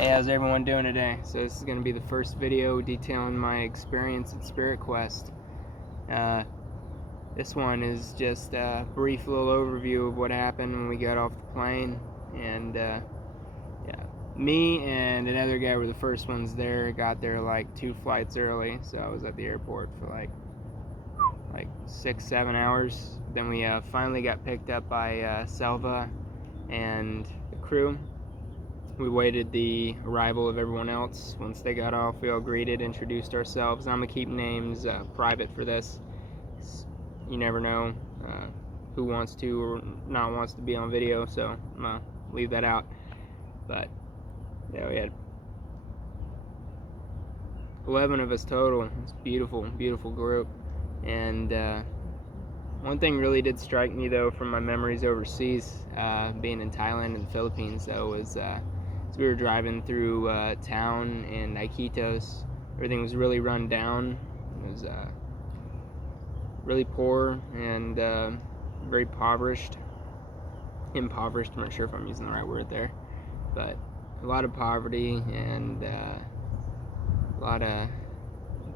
Hey, how's everyone doing today? So this is going to be the first video detailing my experience at spiritquest. This one is just a brief little overview of what happened when we got off the plane. And yeah, me and another guy were the first ones there. Got there like 2 flights early, so I was at the airport for like 6-7 hours. Then we finally got picked up by Selva and the crew. We waited the arrival of everyone else. Once they got off, we all greeted, introduced ourselves. I'm going to keep names private for this. You never know who wants to or not wants to be on video, so I'm going to leave that out. But yeah, we had 11 of us total. It's a beautiful, beautiful group. And one thing really did strike me, though, from my memories overseas, being in Thailand and the Philippines, though, was as we were driving through town in Iquitos, everything was really run down. It was really poor and very impoverished. I'm not sure if I'm using the right word there, but a lot of poverty and a lot of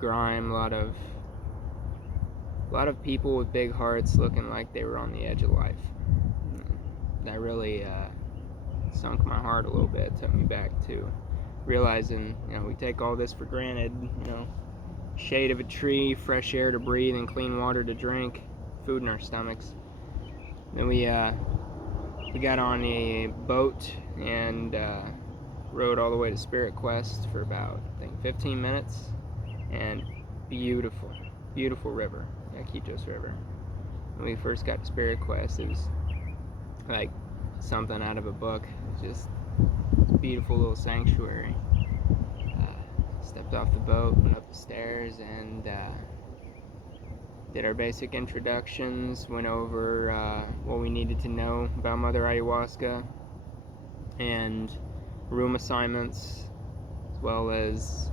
grime, a lot of people with big hearts looking like they were on the edge of life. That really sunk my heart a little bit. It took me back to realizing, we take all this for granted, shade of a tree, fresh air to breathe, and clean water to drink, food in our stomachs. Then we got on a boat and rode all the way to spiritquest for about, I think, 15 minutes, and beautiful, beautiful river, Iquitos River. When we first got to spiritquest, it was like something out of a book. Just a beautiful little sanctuary. Stepped off the boat, went up the stairs, and did our basic introductions, went over what we needed to know about Mother Ayahuasca, and room assignments, as well as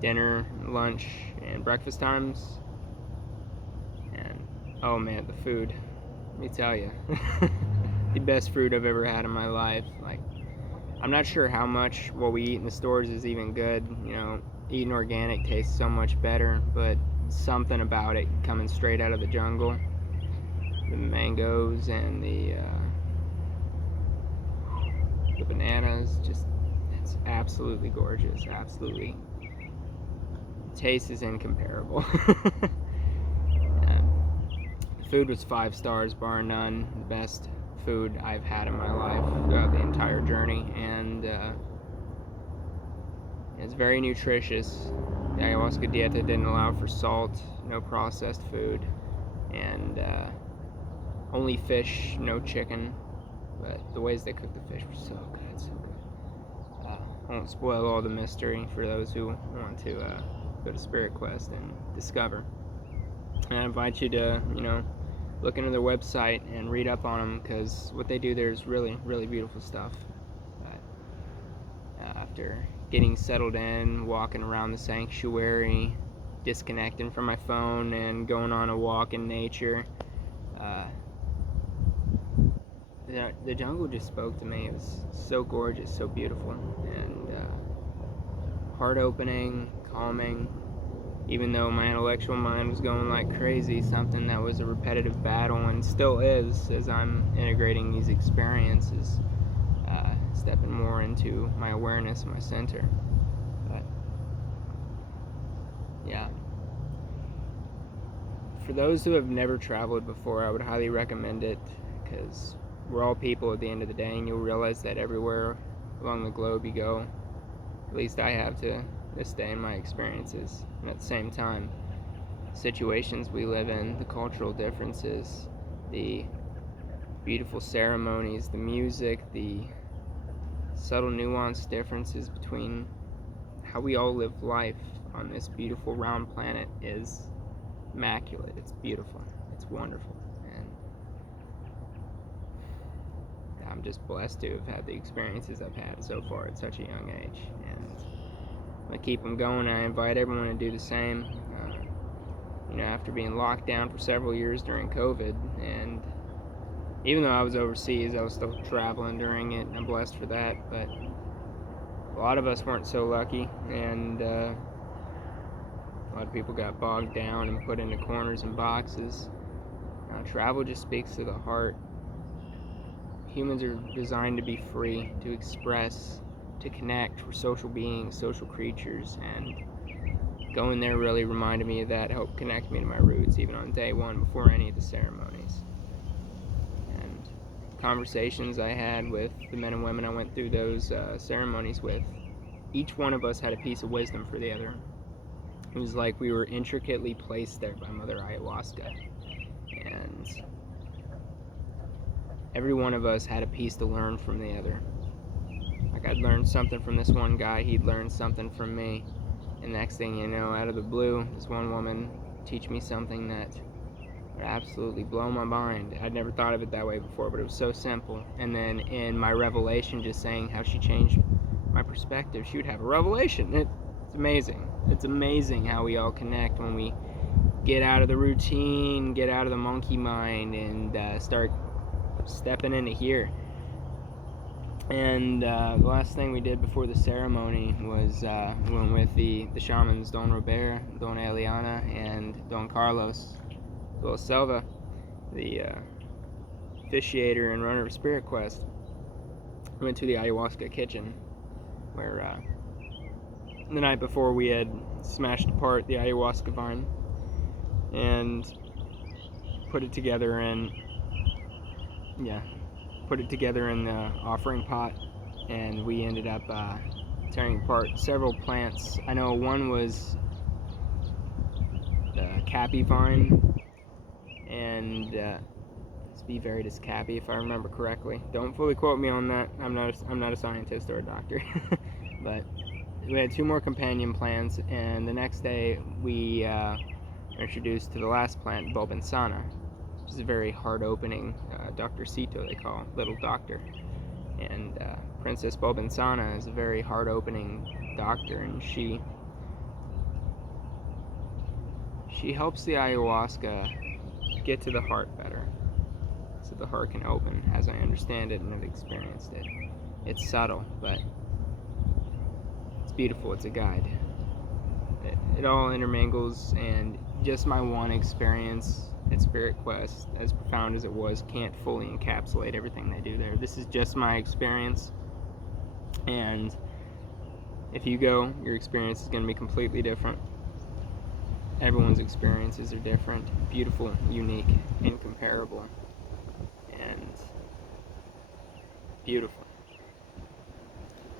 dinner, lunch, and breakfast times. And oh man, the food. Let me tell you, the best food I've ever had in my life. Like, I'm not sure how much what we eat in the stores is even good. Eating organic tastes so much better, but something about it coming straight out of the jungle. The mangoes and the bananas, just, it's absolutely gorgeous. Absolutely. The taste is incomparable. Food was 5 stars, bar none. The best food I've had in my life throughout the entire journey, and it's very nutritious. The ayahuasca dieta didn't allow for salt, no processed food, and only fish, no chicken. But the ways they cooked the fish were so good, so good. I won't spoil all the mystery for those who want to go to spiritquest and discover. And I invite you to, look into their website and read up on them, because what they do there is really, really beautiful stuff. After getting settled in, walking around the sanctuary, disconnecting from my phone and going on a walk in nature, the jungle just spoke to me. It was so gorgeous, so beautiful, and heart-opening, calming. Even though my intellectual mind was going like crazy, something that was a repetitive battle and still is as I'm integrating these experiences, stepping more into my awareness, my center. But yeah, for those who have never traveled before, I would highly recommend it, because we're all people at the end of the day, and you'll realize that everywhere along the globe you go, at least I have to this day in my experiences. And at the same time, situations we live in, the cultural differences, the beautiful ceremonies, the music, the subtle nuanced differences between how we all live life on this beautiful round planet is immaculate. It's beautiful. It's wonderful. And I'm just blessed to have had the experiences I've had so far at such a young age. And I keep them going. I invite everyone to do the same. After being locked down for several years during COVID, and even though I was overseas, I was still traveling during it, and I'm blessed for that. But a lot of us weren't so lucky, and a lot of people got bogged down and put into corners and boxes. Travel just speaks to the heart. Humans are designed to be free, to express, to connect. We're social beings, social creatures, and going there really reminded me of that, helped connect me to my roots, even on day one before any of the ceremonies. And conversations I had with the men and women I went through those ceremonies with, each one of us had a piece of wisdom for the other. It was like we were intricately placed there by Mother Ayahuasca. And every one of us had a piece to learn from the other. Like, I'd learned something from this one guy, he'd learned something from me. And next thing you know, out of the blue, this one woman teach me something that would absolutely blow my mind. I'd never thought of it that way before, but it was so simple. And then in my revelation, just saying how she changed my perspective, she would have a revelation. It's amazing. It's amazing how we all connect when we get out of the routine, get out of the monkey mind, and start stepping into here. And the last thing we did before the ceremony was we went with the shamans Don Robert, Don Eliana, and Don Carlos Silva, the officiator and runner of spiritquest. We went to the Ayahuasca kitchen, where the night before we had smashed apart the ayahuasca vine and put it together in the offering pot, and we ended up tearing apart several plants. I know one was the cappy vine, and it's B. viridis cappy, if I remember correctly. Don't fully quote me on that. I'm not a scientist or a doctor. But we had two more companion plants, and the next day we introduced to the last plant, Bulbensana, which is a very hard-opening Dr. Sito, they call Little Doctor. And Princess Bulbensana is a very hard-opening doctor, and she helps the ayahuasca get to the heart better, so the heart can open, as I understand it and have experienced it. It's subtle, but it's beautiful. It's a guide. It all intermingles, and just my one experience at SpiritQuest, as profound as it was, can't fully encapsulate everything they do there. This is just my experience, and if you go, your experience is going to be completely different. Everyone's experiences are different, beautiful, unique, incomparable, and beautiful.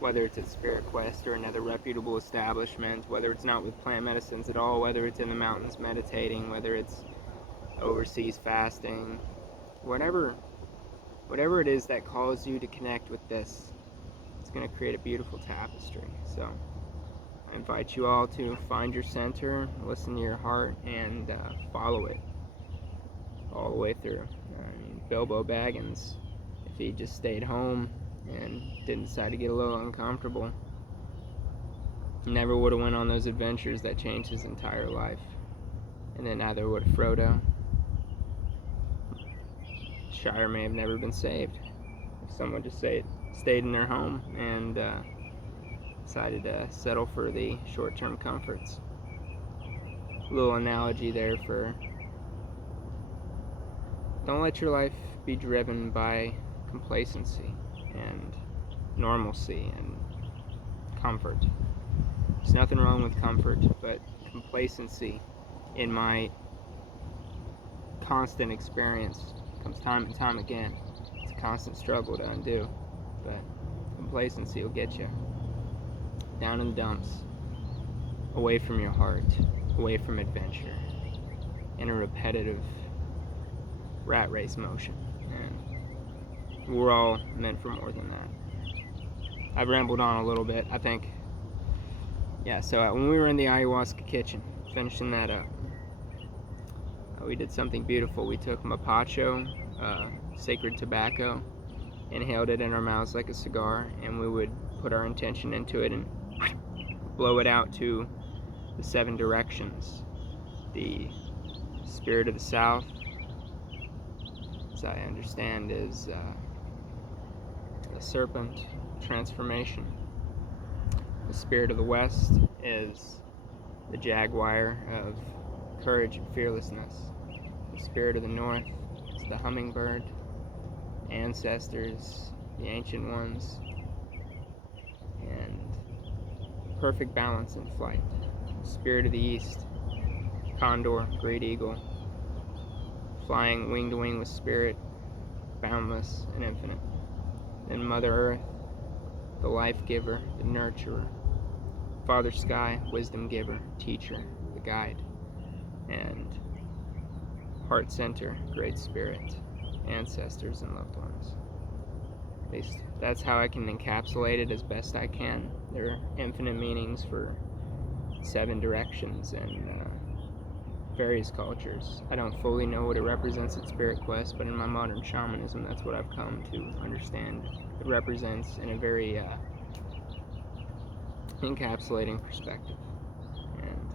Whether it's at SpiritQuest or another reputable establishment, whether it's not with plant medicines at all, whether it's in the mountains meditating, whether it's overseas fasting, whatever it is that calls you to connect with this, it's going to create a beautiful tapestry. So I invite you all to find your center, listen to your heart, and follow it all the way through. Bilbo Baggins, if he just stayed home and didn't decide to get a little uncomfortable, never would have went on those adventures that changed his entire life. And then neither would have Frodo. Shire may have never been saved if someone just stayed in their home and decided to settle for the short-term comforts. A little analogy there for don't let your life be driven by complacency and normalcy and comfort. There's nothing wrong with comfort, but complacency, in my constant experience, comes time and time again. It's a constant struggle to undo, but complacency will get you down in the dumps, away from your heart, away from adventure, in a repetitive rat race motion. And we're all meant for more than that. I've rambled on a little bit, I think. Yeah, so when we were in the ayahuasca kitchen, finishing that up, we did something beautiful. We took mapacho, sacred tobacco, inhaled it in our mouths like a cigar, and we would put our intention into it and blow it out to the 7 directions. The spirit of the south, as I understand, is the serpent transformation. The spirit of the West is the jaguar of courage and fearlessness. The spirit of the North is the hummingbird, ancestors, the ancient ones, and perfect balance in flight. The spirit of the East, condor, great eagle, flying wing to wing with spirit, boundless and infinite. Then Mother Earth, the life giver, the nurturer. Father Sky, wisdom giver, teacher, the guide. And Heart Center, great spirit, ancestors and loved ones. At least that's how I can encapsulate it as best I can. There are infinite meanings for 7 directions and various cultures. I don't fully know what it represents at spiritquest, but in my modern shamanism, that's what I've come to understand it represents in a very encapsulating perspective. And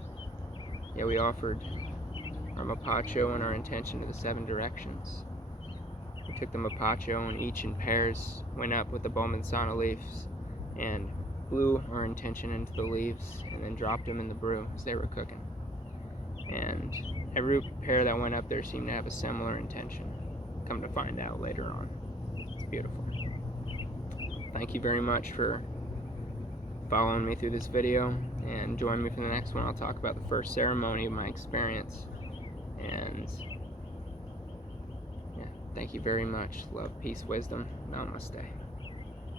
yeah, we offered our mapacho and our intention to the 7 directions. We took the mapacho and each in pairs went up with the bomensana leaves and blew our intention into the leaves and then dropped them in the brew as they were cooking. And every pair that went up there seemed to have a similar intention. Come to find out later on. It's beautiful. Thank you very much for following me through this video, and join me for the next one. I'll talk about the first ceremony of my experience. And yeah, thank you very much. Love, peace, wisdom. Namaste.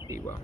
Be well.